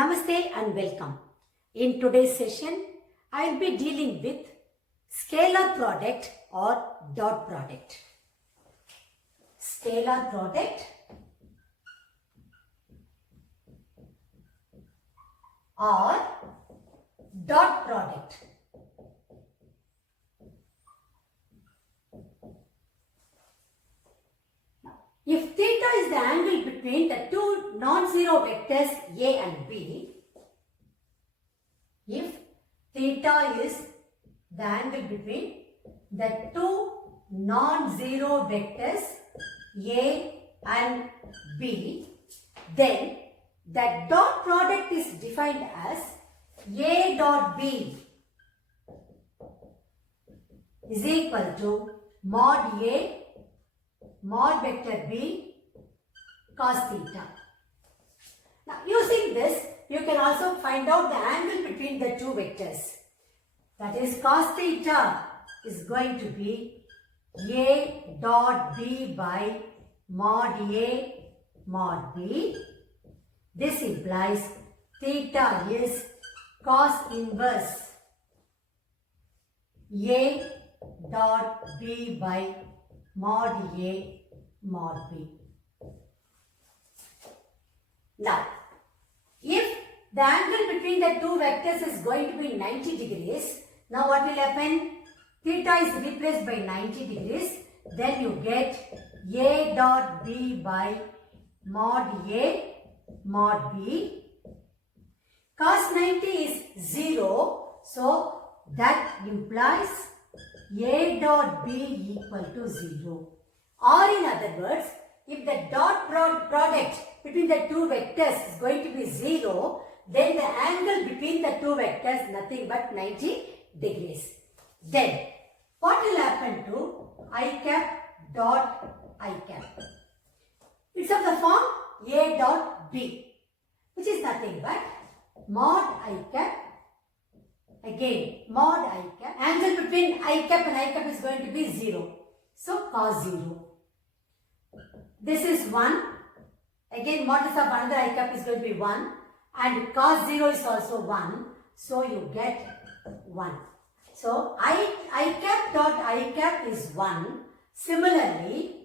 Namaste and welcome. In today's session, I will be dealing with scalar product or dot product. Scalar product or dot product. If theta is the angle between the two non-zero vectors A and B, if theta is the angle between the two non-zero vectors A and B, then the dot product is defined as A dot B is equal to mod A mod vector B cos theta. Now using this, you can also find out the angle between the two vectors. That is cos theta is going to be A dot B by mod A mod B. This implies theta is cos inverse A dot B by mod A mod B. Now, if the angle between the two vectors is going to be 90 degrees, now what will happen? Theta is replaced by 90 degrees, then you get A dot B by mod A mod B. Cos 90 is 0, so that implies A dot B equal to 0. Or in other words, if the dot product between the two vectors is going to be 0, then the angle between the two vectors is nothing but 90 degrees. Then, what will happen to I cap dot I cap? It's of the form A dot B, which is nothing but mod I cap. Again, mod I cap. Angle between I cap and I cap is going to be 0. So, cos 0. This is 1. Again, modulus of another I cap is going to be 1. And cos 0 is also 1. So, you get 1. So, I cap dot I cap is 1. Similarly,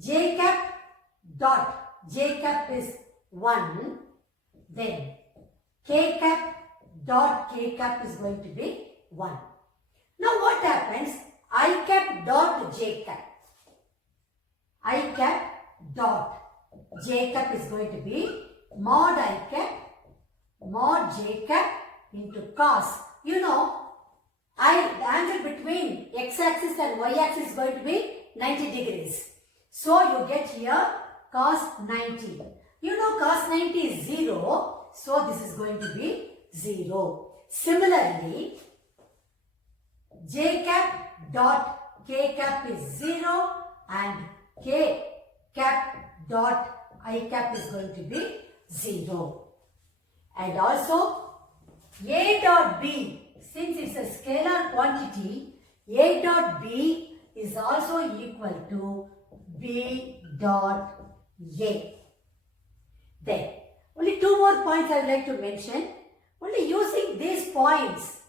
j cap dot j cap is 1. Then, k cap dot k cap is going to be 1. Now what happens? I cap dot j cap. I cap dot j cap is going to be mod I cap mod j cap into cos. You know, the angle between x-axis and y-axis is going to be 90 degrees. So you get here cos 90. You know cos 90 is 0. So this is going to be 0. Similarly, j cap dot k cap is 0 and k cap dot I cap is going to be 0. And also A dot B, since it's a scalar quantity, A dot B is also equal to B dot A. Then, only two more points I would like to mention. Only using these points,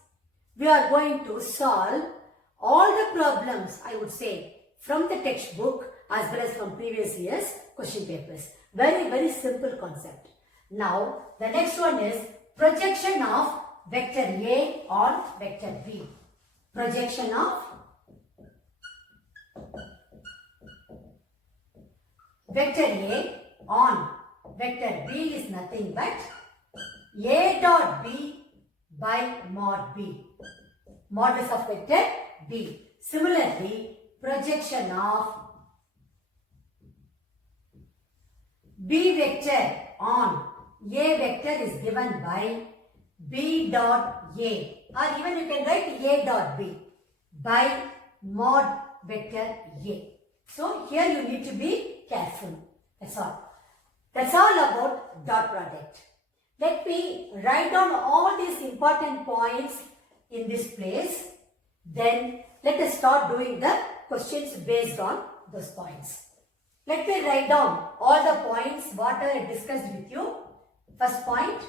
we are going to solve all the problems, I would say, from the textbook as well as from previous years question papers. Very, very simple concept. Now, the next one is projection of vector A on vector B. Projection of vector A on vector B is nothing but A dot B by mod B. Modulus of vector B. Similarly, projection of B vector on A vector is given by B dot A, or even you can write A dot B by mod vector A. So here you need to be careful. That's all. That's all about dot product. Let me write down all these important points in this place. Then let us start doing the questions based on those points. Let me write down all the points what I discussed with you. First point,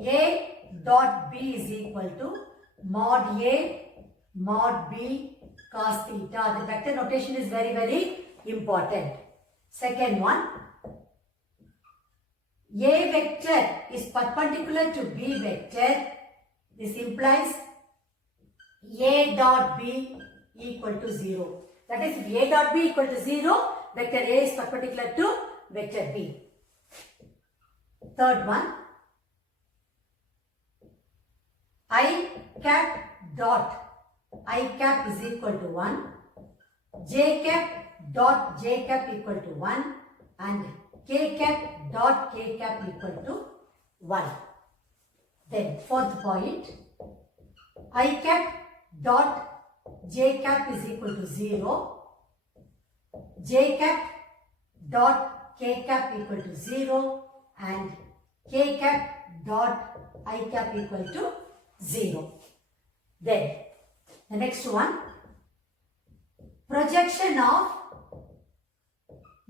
A dot B is equal to mod A mod B cos theta. The vector notation is very, very important. Second one, A vector is perpendicular to B vector. This implies A dot B equal to 0. That is, if A dot B equal to 0, vector A is perpendicular to vector B. Third one, I cap dot I cap is equal to 1, J cap dot J cap equal to 1 and K cap dot K cap equal to 1. Then fourth point, I cap dot J cap is equal to 0, J cap dot K cap equal to 0 and K cap dot I cap equal to 0. Then the next one, projection of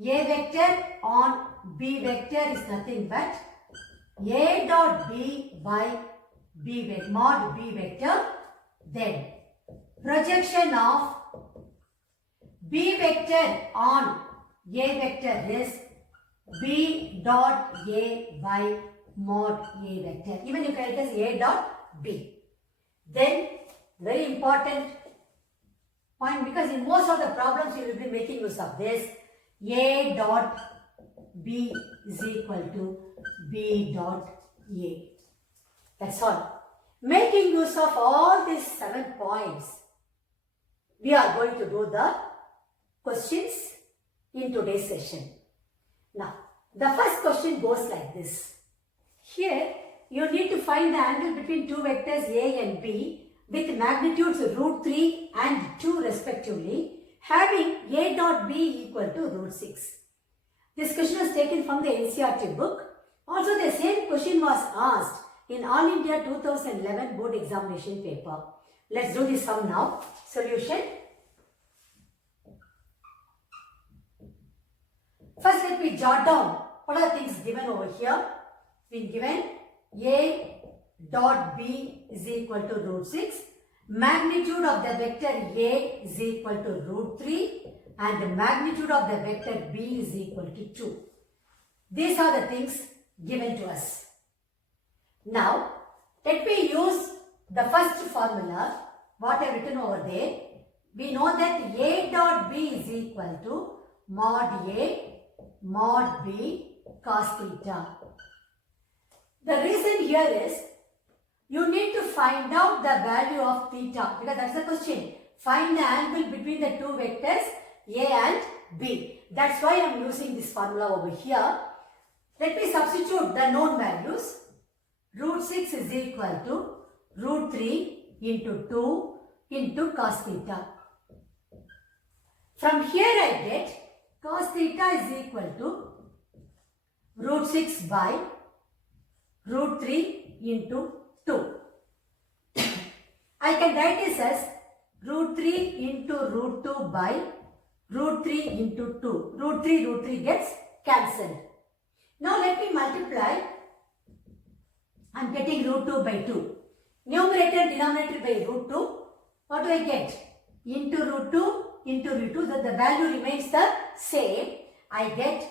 A vector on B vector is nothing but A dot B by B vector, mod B vector. Then projection of B vector on A vector is B dot A by mod A vector. Even you can write as A dot B. Then very important point, because in most of the problems you will be making use of this, A dot B is equal to B dot A. That's all. Making use of all these 7 points, we are going to do the questions in today's session. Now, the first question goes like this. Here, you need to find the angle between two vectors A and B with magnitudes root 3 and 2 respectively, having A dot B equal to root 6. This question was taken from the NCERT book. Also, the same question was asked in All India 2011 board examination paper. Let's do the sum now. Solution. First, let me jot down what are the things given over here. Been given A dot B is equal to root 6. Magnitude of the vector A is equal to root 3 and the magnitude of the vector B is equal to 2. These are the things given to us. Now, let me use the first formula, what I have written over there. We know that A dot B is equal to mod A mod B cos theta. The reason here is you need to find out the value of theta, because that's the question. Find the angle between the two vectors A and B. That's why I am using this formula over here. Let me substitute the known values. Root 6 is equal to root 3 into 2 into cos theta. From here I get cos theta is equal to root 6 by root 3 into 2. I can write this as root 3 into root 2 by root 3 into 2. Root 3 gets cancelled. Now let me multiply. I am getting root 2 by 2. Numerator and denominator by root 2. What do I get? Into root 2 into root 2. So the value remains the same. I get,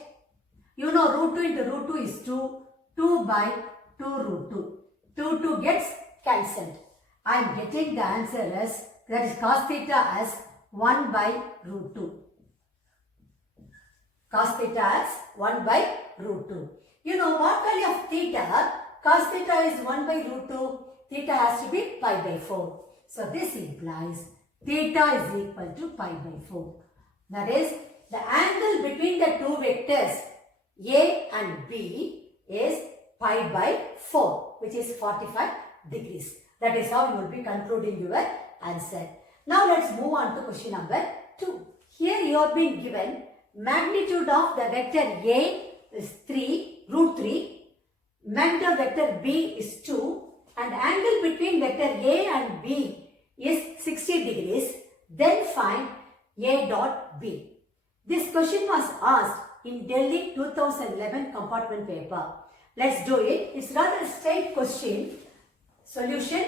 you know, root 2 into root 2 is 2. 2 by 2 root 2. 2 gets cancelled. I am getting the answer as, that is cos theta as 1 by root 2. Cos theta as 1 by root 2. You know what value of theta? Cos theta is 1 by root 2. Theta has to be pi by 4. So this implies theta is equal to pi by 4. That is, the angle between the two vectors A and B is pi by 4, which is 45 degrees. That is how you will be concluding your answer. Now let's move on to question number 2. Here you have been given magnitude of the vector A is 3, root 3. Magnitude of vector B is 2. And angle between vector A and B is 60 degrees. Then find A dot B. This question was asked in Delhi 2011 compartment paper. Let's do it. It's rather a straight question. Solution.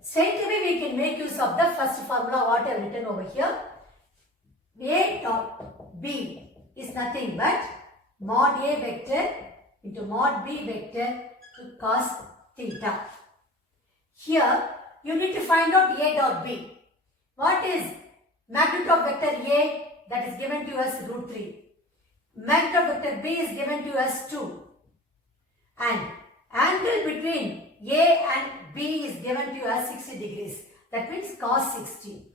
Straight away we can make use of the first formula what I have written over here. A dot B is nothing but mod A vector into mod B vector to cos theta. Here you need to find out A dot B. What is magnitude of vector A? That is given to us root 3. Magnitude of vector B is given to us 2. And angle between A and B is given to us 60 degrees. That means cos 60.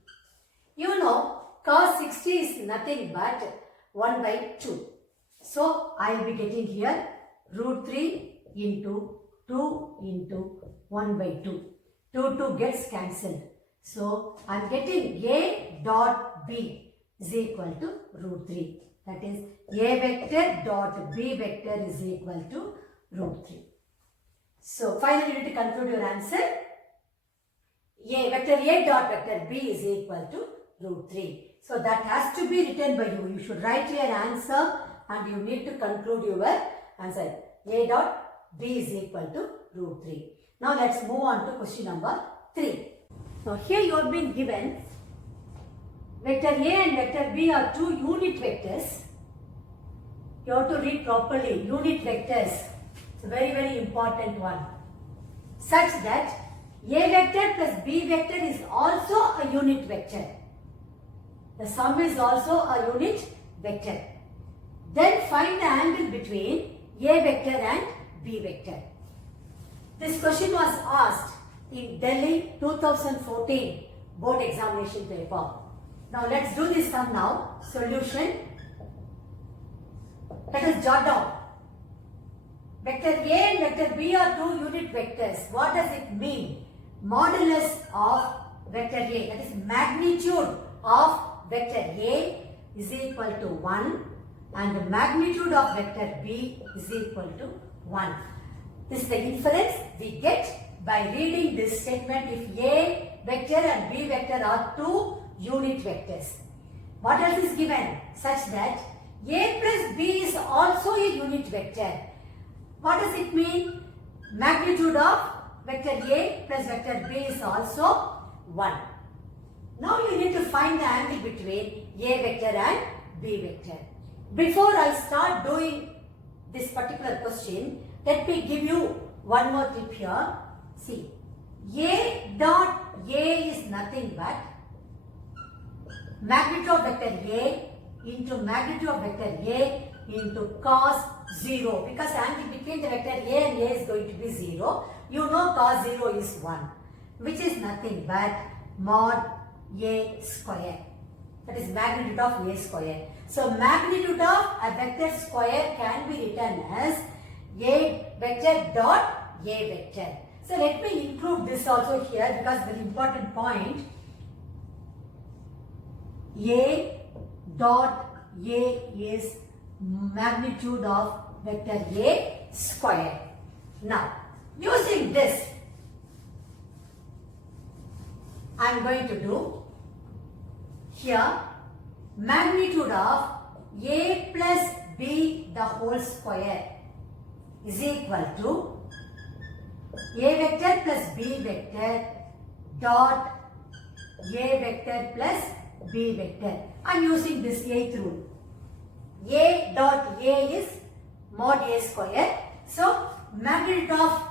You know cos 60 is nothing but 1 by 2. So I will be getting here root 3 into 2 into 1 by 2. 2 gets cancelled. So I am getting A dot B is equal to root 3. That is A vector dot B vector is equal to root 3. So finally you need to conclude your answer. Vector A dot vector B is equal to root 3. So that has to be written by you. You should write your answer and you need to conclude your answer. A dot B is equal to root 3. Now let's move on to question number 3. Now here you have been given vector A and vector B are two unit vectors. You have to read properly. Unit vectors. It's a very, very important one. Such that A vector plus B vector is also a unit vector. The sum is also a unit vector. Then find the angle between A vector and B vector. This question was asked in Delhi 2014 board examination paper. Now let's do this sum now. Solution. Let us jot down. Vector A and vector B are two unit vectors. What does it mean? Modulus of vector A, that is magnitude of vector A is equal to 1 and the magnitude of vector B is equal to 1. This is the inference we get by reading this statement if A vector and B vector are two unit vectors. What else is given? Such that A plus B is also a unit vector. What does it mean? Magnitude of vector A plus vector B is also 1. Now you need to find the angle between A vector and B vector. Before I start doing this particular question, let me give you one more tip here. See, A dot A is nothing but magnitude of vector A into magnitude of vector A into cos 0. Because angle between the vector A and A is going to be 0. You know cos 0 is 1. Which is nothing but mod A square. That is magnitude of A square. So magnitude of a vector square can be written as A vector dot A vector. So let me include this also here because very important point. A dot A is magnitude of vector A square. Now using this I am going to do here magnitude of A plus B the whole square is equal to A vector plus B vector dot A vector plus B vector. I am using this 8th rule. A dot A is mod A square. So magnitude of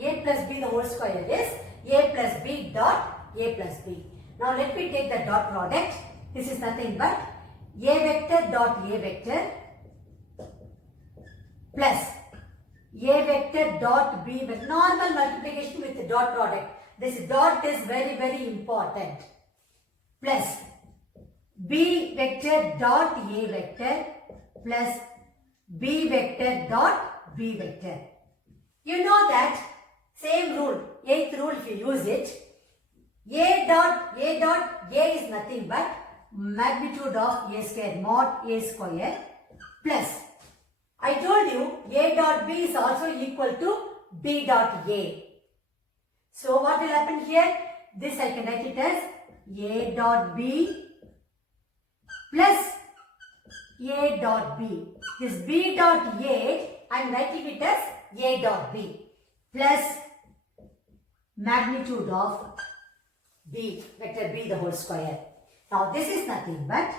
A plus B the whole square is A plus B dot A plus B. Now let me take the dot product. This is nothing but A vector dot A vector plus A vector dot B vector. Normal multiplication with the dot product. This dot is very, very important. Plus B vector dot A vector plus B vector dot B vector. You know that same rule, 8th rule if you use it. A dot A is nothing but magnitude of A square, mod A square plus I told you A dot B is also equal to B dot A. So what will happen here? This I can write it as A dot B plus A dot B. This B dot A, I am writing it as A dot B plus magnitude of B, vector B the whole square. Now this is nothing but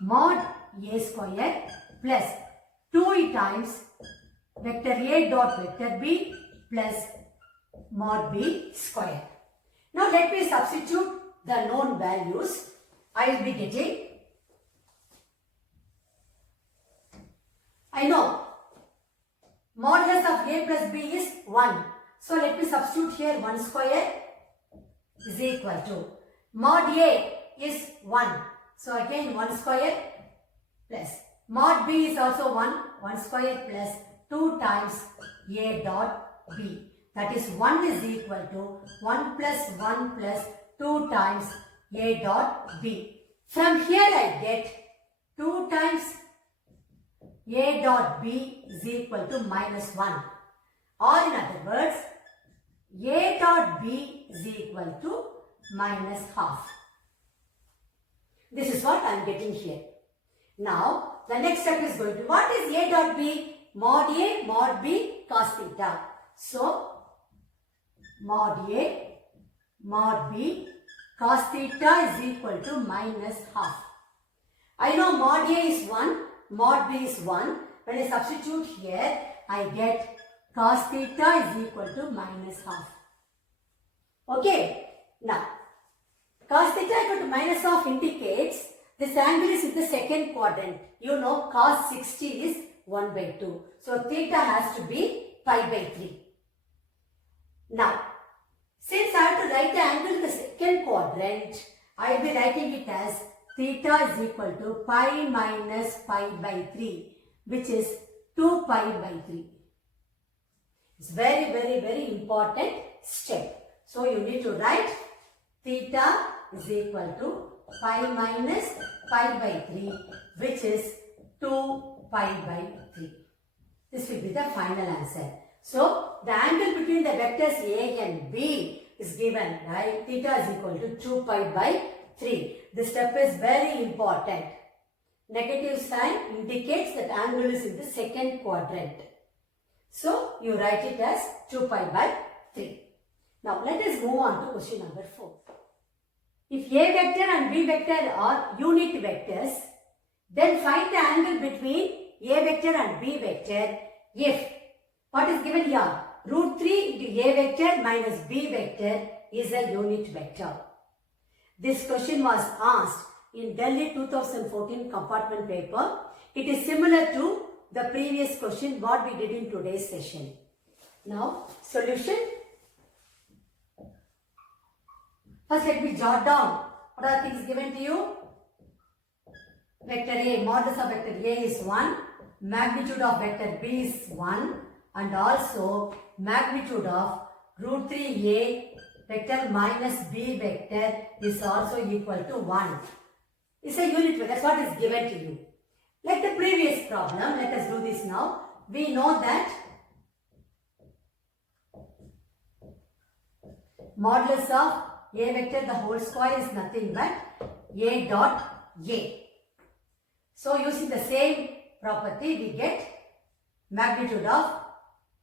mod A square plus 2 times vector A dot vector B plus mod B square. Now let me substitute the known values. I will be getting, I know modulus of A plus B is 1. So let me substitute here 1 square is equal to mod A is 1. So again 1 square plus mod B is also 1 square plus 2 times A dot B. That is 1 is equal to 1 plus 2 times A dot B. From here I get 2 times A dot B is equal to minus 1. Or in other words, A dot B is equal to minus half. This is what I am getting here. Now, the next step is going to, what is A dot B? Mod A, mod B, cos theta. So, mod A, mod B, cos theta is equal to minus half. I know mod A is 1, mod B is 1. When I substitute here, I get cos theta is equal to minus half. Okay. Now, cos theta equal to minus half indicates this angle is in the second quadrant. You know cos 60 is 1 by 2. So, theta has to be pi by 3. Now, since I have to write the angle in the second quadrant, I will be writing it as theta is equal to pi minus pi by 3, which is 2 pi by 3. It's very important step. So, you need to write theta is equal to pi minus pi by 3, which is 2 pi by 3. This will be the final answer. So, the angle between the vectors A and B is given, right? Theta is equal to 2 pi by 3. This step is very important. Negative sign indicates that angle is in the second quadrant. So, you write it as 2 pi by 3. Now, let us move on to question number 4. If A vector and B vector are unit vectors, then find the angle between A vector and B vector if, what is given here? Root 3 into A vector minus B vector is a unit vector. This question was asked in Delhi 2014 compartment paper. It is similar to the previous question what we did in today's session. Now, solution. First, let me jot down what are things given to you. Vector A, modulus of vector A is 1, magnitude of vector B is 1, and also magnitude of root 3A vector minus B vector is also equal to 1. It's a unit vector, that's what is given to you. Like the previous problem, let us do this now. We know that modulus of A vector the whole square is nothing but A dot A. So, using the same property, we get magnitude of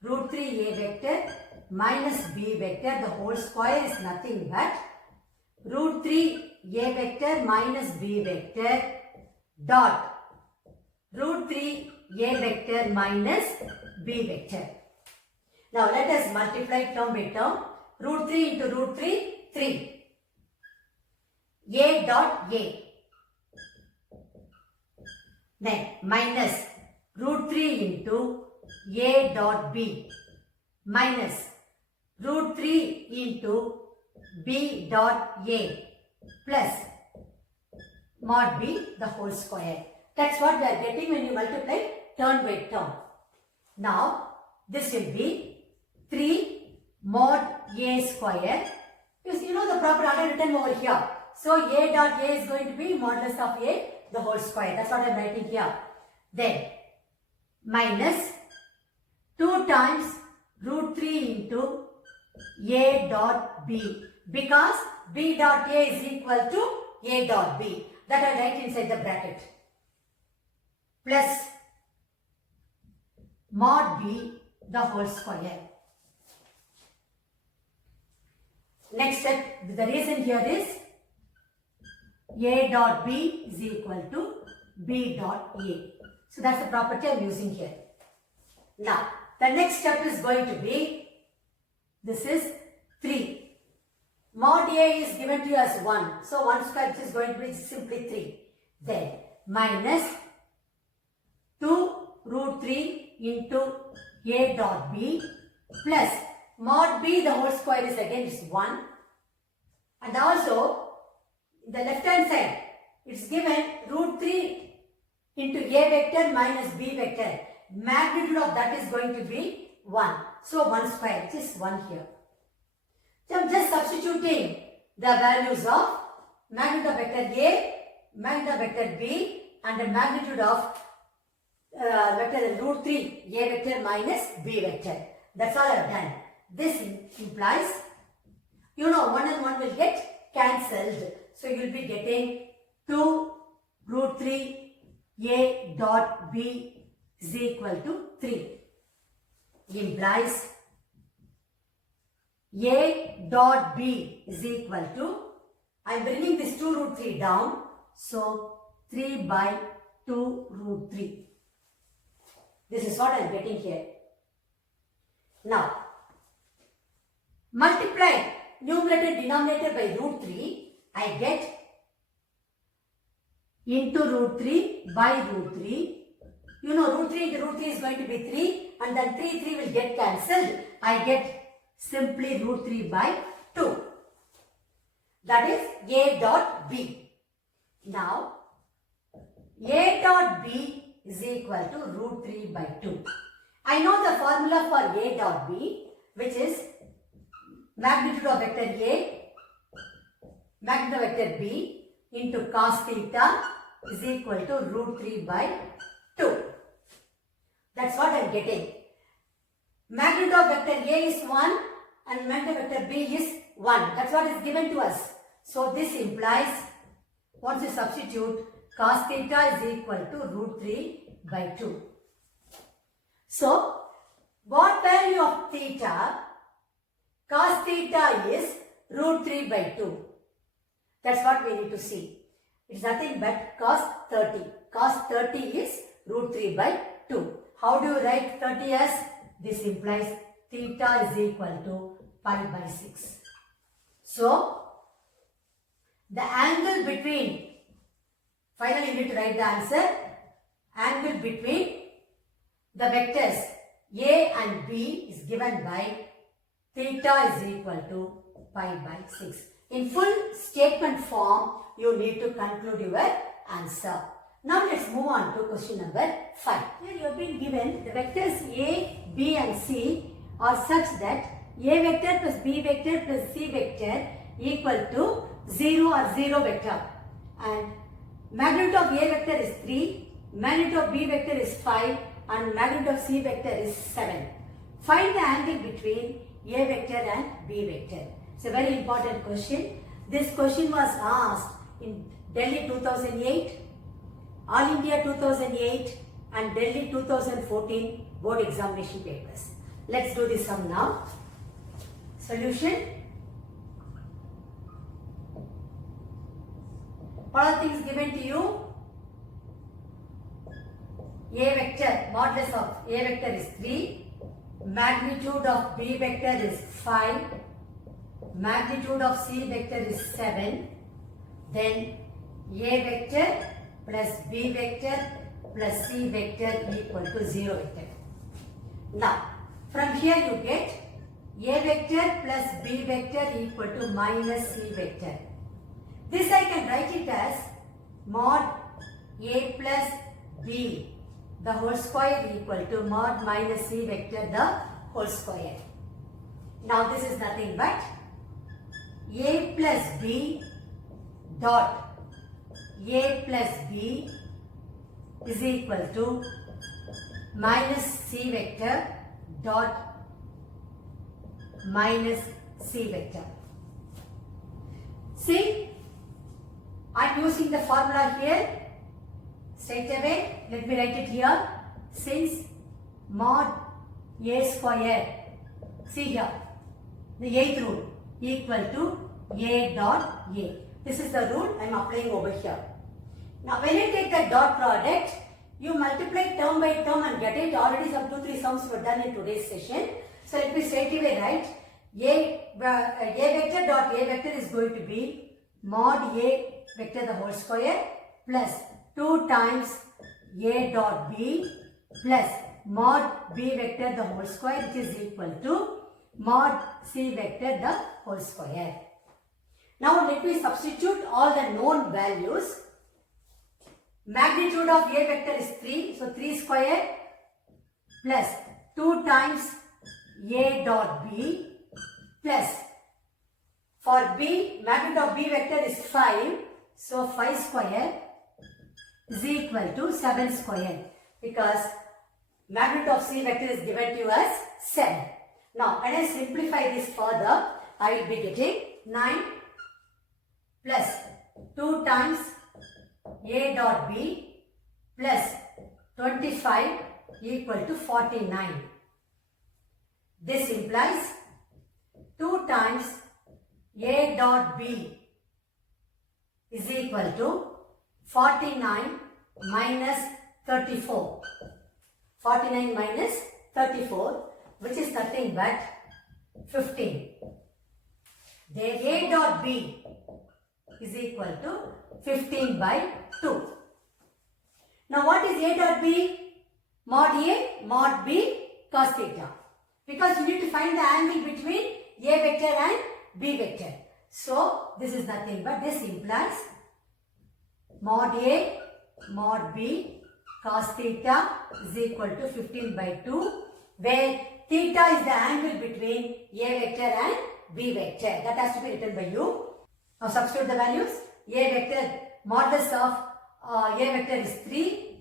root 3A vector minus B vector the whole square is nothing but root 3A vector minus B vector dot root 3A vector minus B vector. Now, let us multiply term by term. Root 3 into root 3, 3. A dot A. Then minus root 3 into A dot B minus root 3 into B dot A plus mod B the whole square. That's what we are getting when you multiply term by term. Now, this will be 3 mod A square. You know the proper order written over here. So, A dot A is going to be modulus of A the whole square. That's what I am writing here. Then, minus 2 times root 3 into A dot B. Because B dot A is equal to A dot B. That I write inside the bracket. plus mod b the whole square. Next step, the reason here is a dot b is equal to b dot a. So that's the property I am using here. Now, the next step is going to be, this is 3. Mod a is given to you as 1. So 1 square is going to be simply 3. Then minus 2 root 3 into a dot b plus mod b the whole square is again is 1. And also, the left hand side, it's given root 3 into a vector minus b vector. Magnitude of that is going to be 1. So 1 square, which is 1 here. So I am just substituting the values of magnitude of vector a, magnitude of vector b, and the magnitude of vector root 3, a vector minus b vector. That's all I have done. This implies, 1 and 1 will get cancelled. So you will be getting 2 root 3 a dot b is equal to 3. Implies a dot b is equal to, I am bringing this 2 root 3 down. So 3 by 2 root 3. This is what I am getting here. Now, multiply numerator denominator by root 3, I get into root 3 by root 3. Root 3 into root 3 is going to be 3, and then 3 will get cancelled. I get simply root 3 by 2. That is a dot b. Now, a dot b is equal to root 3 by 2. I know the formula for a dot b, which is magnitude of vector a, magnitude of vector b into cos theta is equal to root 3 by 2. That's what I am getting. Magnitude of vector a is 1 and magnitude of vector b is 1. That's what is given to us. So this implies, once you substitute, cos theta is equal to root 3 by 2. So, what value of theta? Cos theta is root 3 by 2. That's what we need to see. It's nothing but cos 30. Cos 30 is root 3 by 2. How do you write 30 as? This implies theta is equal to pi by 6. So, the angle between, finally you need to write the answer, angle between the vectors a and b is given by theta is equal to pi by 6. In full statement form, you need to conclude your answer. Now let's move on to question number 5. Here you have been given the vectors a, b and c are such that a vector plus b vector plus c vector equal to 0 or 0 vector. And magnitude of a vector is 3, magnitude of b vector is 5 and magnitude of c vector is 7. Find the angle between a vector and b vector. It's a very important question. This question was asked in Delhi 2008, All India 2008 and Delhi 2014 board examination papers. Let's do this sum now. Solution. What are things given to you? A vector, modulus of A vector is 3, magnitude of B vector is 5, magnitude of C vector is 7, then A vector plus B vector plus C vector equal to 0 vector. Now, from here you get A vector plus B vector equal to minus C vector. This I can write it as mod A plus B the whole square equal to mod minus C vector the whole square. Now this is nothing but A plus B dot A plus B is equal to minus C vector dot minus C vector. See, I am using the formula here. Straight away, let me write it here. Since mod a square, see here, the eighth rule equal to a dot a. This is the rule I am applying over here. Now when you take the dot product, you multiply term by term and get it. Already some 2-3 sums were done in today's session. So let me straight away write a vector dot a vector is going to be mod a vector the whole square plus 2 times a dot b plus mod b vector the whole square, which is equal to mod c vector the whole square. Now let me substitute all the known values. Magnitude of a vector is 3, so 3 square plus 2 times a dot b plus, for b, magnitude of b vector is 5, so 5 square is equal to 7 square, because magnitude of c vector is given to you as 7. Now when I simplify this further, I will be getting 9 plus 2 times a dot b plus 25 equal to 49. This implies 2 times a dot b is equal to 49 minus 34. 49 minus 34, which is nothing but 15. Then a dot b is equal to 15 by 2. Now what is a dot b? Mod a, mod b, cos theta. Because you need to find the angle between a vector and b vector. So this is nothing but, this implies mod a, mod b, cos theta is equal to 15 by 2, where theta is the angle between a vector and b vector. That has to be written by you. Now substitute the values. A vector, modulus of a vector is 3,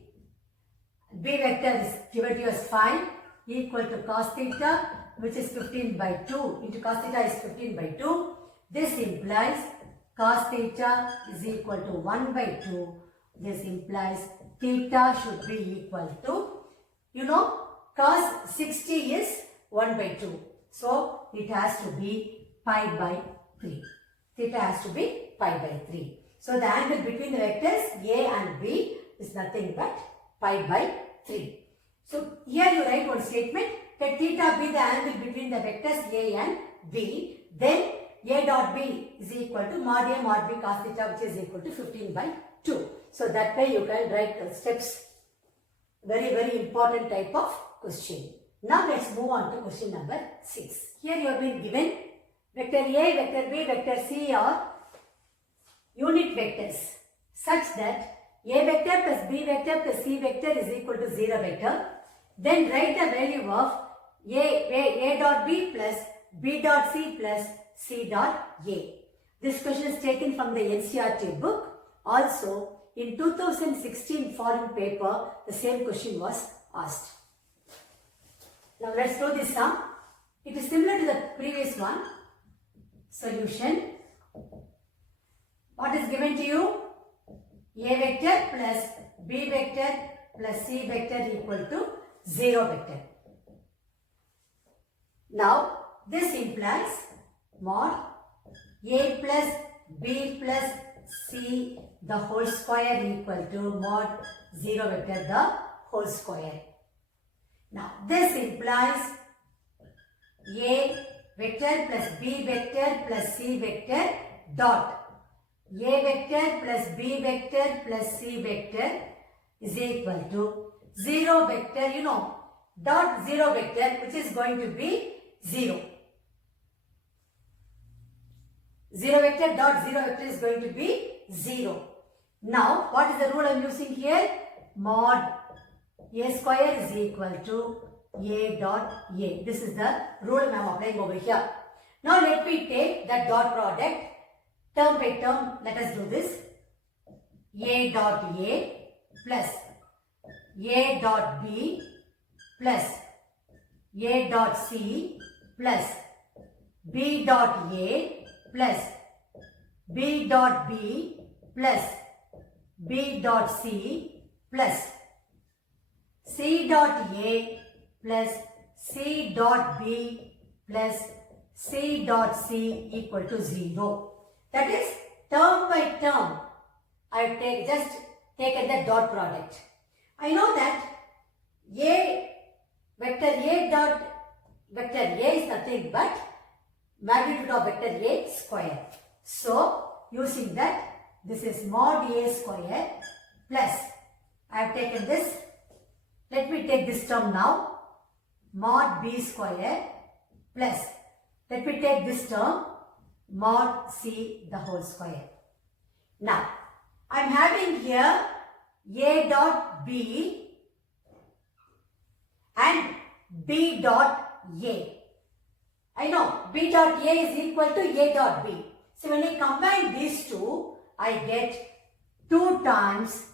b vector is given to you as 5, equal to cos theta, which is 15 by 2, into cos theta is 15 by 2. This implies cos theta is equal to 1 by 2. This implies theta should be equal to, cos 60 is 1 by 2. So it has to be pi by 3. Theta has to be pi by 3. So the angle between the vectors a and b is nothing but pi by 3. So here you write one statement, let theta be the angle between the vectors a and b. Then a dot b is equal to mod a mod b cos theta, which is equal to 15 by 2. So that way you can write the steps. Very, very important type of question. Now let's move on to question number 6. Here you have been given vector a, vector b, vector c are unit vectors such that a vector plus b vector plus c vector is equal to 0 vector. Then write the value of a dot b plus b dot c plus c dot a. This question is taken from the NCERT book. Also, in 2016 foreign paper, the same question was asked. Now let's do this sum. It is similar to the previous one. Solution. What is given to you? A vector plus b vector plus c vector equal to 0 vector. Now this implies mod a plus b plus c the whole square equal to mod 0 vector the whole square. Now this implies a vector plus b vector plus c vector dot a vector plus b vector plus c vector is equal to 0 vector, dot 0 vector, which is going to be 0. 0 vector dot 0 vector is going to be 0. Now, what is the rule I am using here? Mod a square is equal to a dot a. This is the rule I am applying over here. Now, let me take that dot product term by term. Let us do this. A dot a plus a dot b plus a dot c plus b dot a plus b dot b plus b dot c plus C dot A plus C dot B plus C dot C equal to 0. That is term by term. I just taken the dot product. I know that vector A is nothing but magnitude of vector A square. So using that, this is mod A square plus, I have taken this. Let me take this term now. Mod B square plus, let me take this term, mod C the whole square. Now, I am having here A dot B and B dot A. I know B dot A is equal to A dot B. So when I combine these two, I get 2 times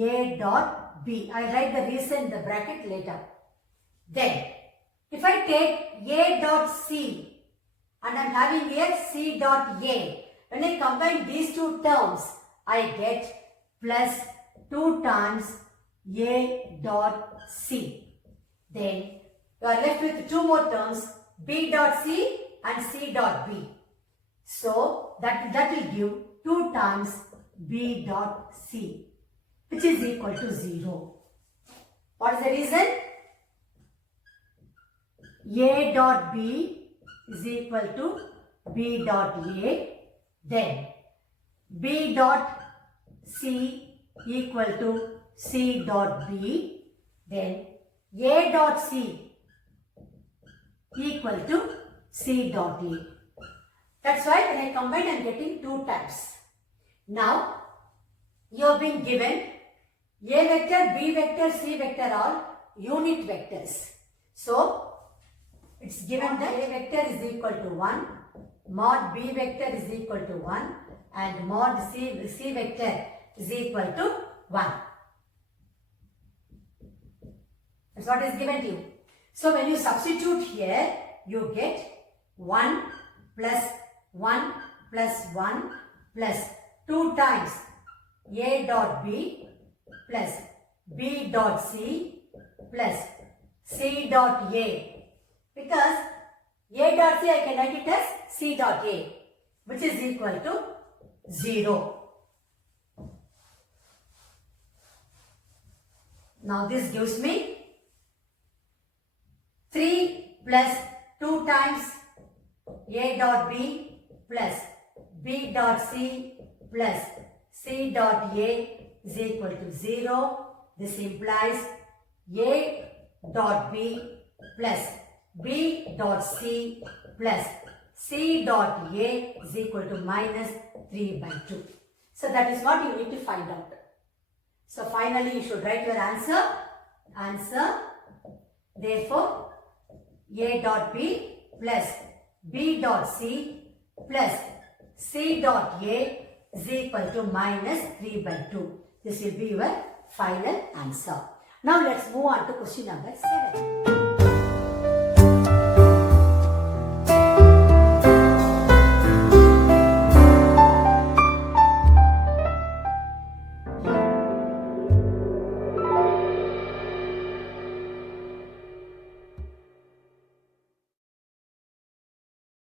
A dot B. I write the reason in the bracket later. Then, if I take A dot C and I am having here C dot A, when I combine these two terms, I get plus 2 times A dot C. Then, you are left with 2 more terms, B dot C and C dot B. So, that will give 2 times B dot C, which is equal to 0. What is the reason? A dot B is equal to B dot A, then B dot C equal to C dot B, then A dot C equal to C dot A. That's why when I combine, I am getting 2 times. Now, you have been given A vector, B vector, C vector are unit vectors. So, it's given that A vector is equal to 1, mod B vector is equal to 1 and mod C vector is equal to 1. That's what is given to you. So, when you substitute here, you get 1 plus 1 plus 1 plus 2 times A dot B plus B dot C plus C dot A. Because A dot C I can write it as C dot A, which is equal to 0. Now this gives me 3 plus 2 times A dot B plus B dot C plus C dot A is equal to 0. This implies A dot B plus B dot C plus C dot A is equal to minus 3 by 2. So that is what you need to find out. So finally you should write your answer. Therefore, A dot B plus B dot C plus C dot A is equal to minus 3 by 2. This will be your final answer. Now let's move on to question number 7.